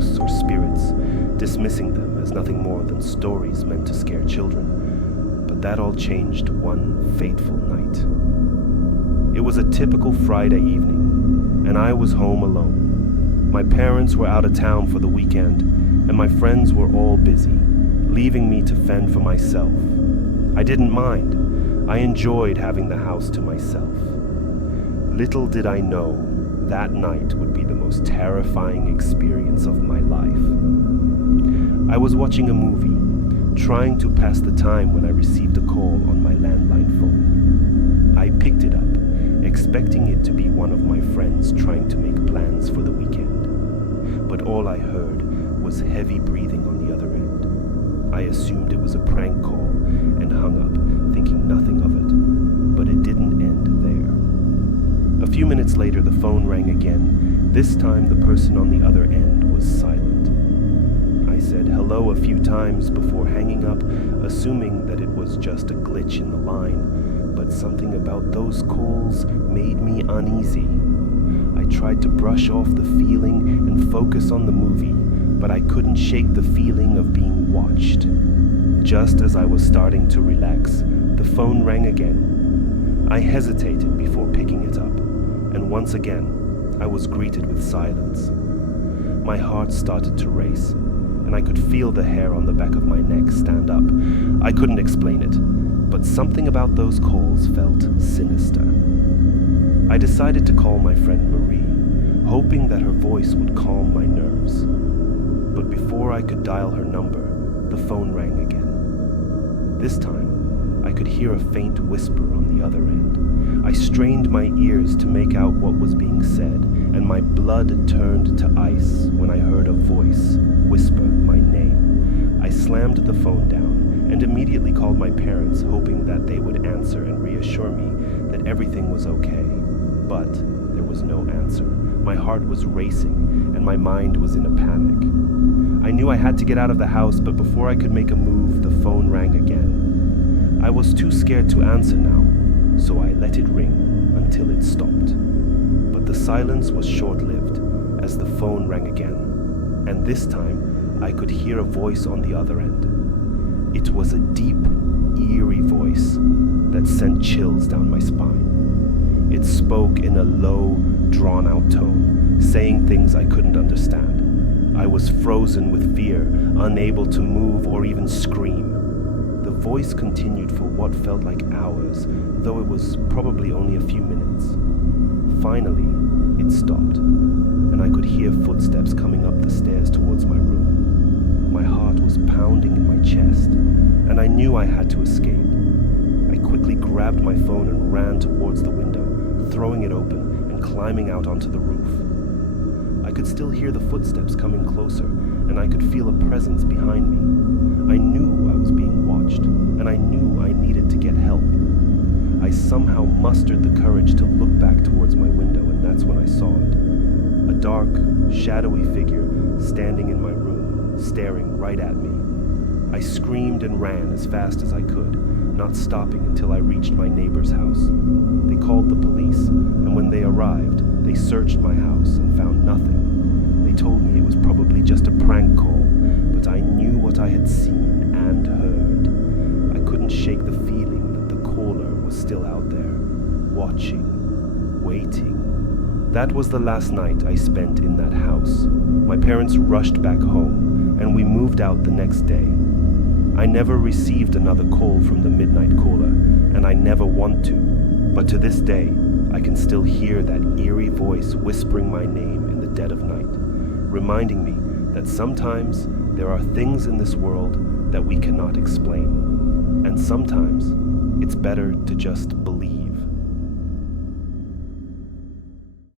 ghosts or spirits, dismissing them as nothing more than stories meant to scare children. But that all changed one fateful night. It was a typical Friday evening, and I was home alone. My parents were out of town for the weekend, and my friends were all busy, leaving me to fend for myself. I didn't mind. I enjoyed having the house to myself. Little did I know that night would be the most terrifying experience of my life. I was watching a movie, trying to pass the time when I received a call on my landline phone. I picked it up, expecting it to be one of my friends trying to make plans for the weekend. But all I heard was heavy breathing on the other end. I assumed it was a prank call and hung up, thinking nothing of it. But it didn't end there. A few minutes later, the phone rang again. This time, the person on the other end was silent. I said hello a few times before hanging up, assuming that it was just a glitch in the line, but something about those calls made me uneasy. I tried to brush off the feeling and focus on the movie, but I couldn't shake the feeling of being watched. Just as I was starting to relax, the phone rang again. I hesitated before picking it up, and once again, I was greeted with silence. My heart started to race, and I could feel the hair on the back of my neck stand up. I couldn't explain it, but something about those calls felt sinister. I decided to call my friend Marie, hoping that her voice would calm my nerves. But before I could dial her number, the phone rang again. This time, I could hear a faint whisper on the other end. I strained my ears to make out what was being said, and my blood turned to ice when I heard a voice whisper my name. I slammed the phone down and immediately called my parents, hoping that they would answer and reassure me that everything was okay. But there was no answer. My heart was racing, and my mind was in a panic. I knew I had to get out of the house, but before I could make a move, the phone rang again. I was too scared to answer now, so I let it ring until it stopped. But the silence was short-lived as the phone rang again, and this time I could hear a voice on the other end. It was a deep, eerie voice that sent chills down my spine. It spoke in a low, drawn-out tone, saying things I couldn't understand. I was frozen with fear, unable to move or even scream. The voice continued for what felt like hours, though it was probably only a few minutes. Finally, it stopped, and I could hear footsteps coming up the stairs towards my room. My heart was pounding in my chest, and I knew I had to escape. I quickly grabbed my phone and ran towards the window, throwing it open and climbing out onto the roof. I could still hear the footsteps coming closer, and I could feel a presence behind me. I knew I was being watched, and I knew I needed to get help. I somehow mustered the courage to look back towards my window, and that's when I saw it. A dark, shadowy figure standing in my room, staring right at me. I screamed and ran as fast as I could, not stopping until I reached my neighbor's house. They called the police, and when they arrived, they searched my house and found nothing. They told me it was probably just a prank call, but I knew what I had seen and heard. I couldn't shake the feeling that the caller was still out there, watching, waiting. That was the last night I spent in that house. My parents rushed back home, and we moved out the next day. I never received another call from the midnight caller, and I never want to, but to this day, I can still hear that eerie voice whispering my name in the dead of night, reminding me that sometimes there are things in this world that we cannot explain, and sometimes it's better to just believe.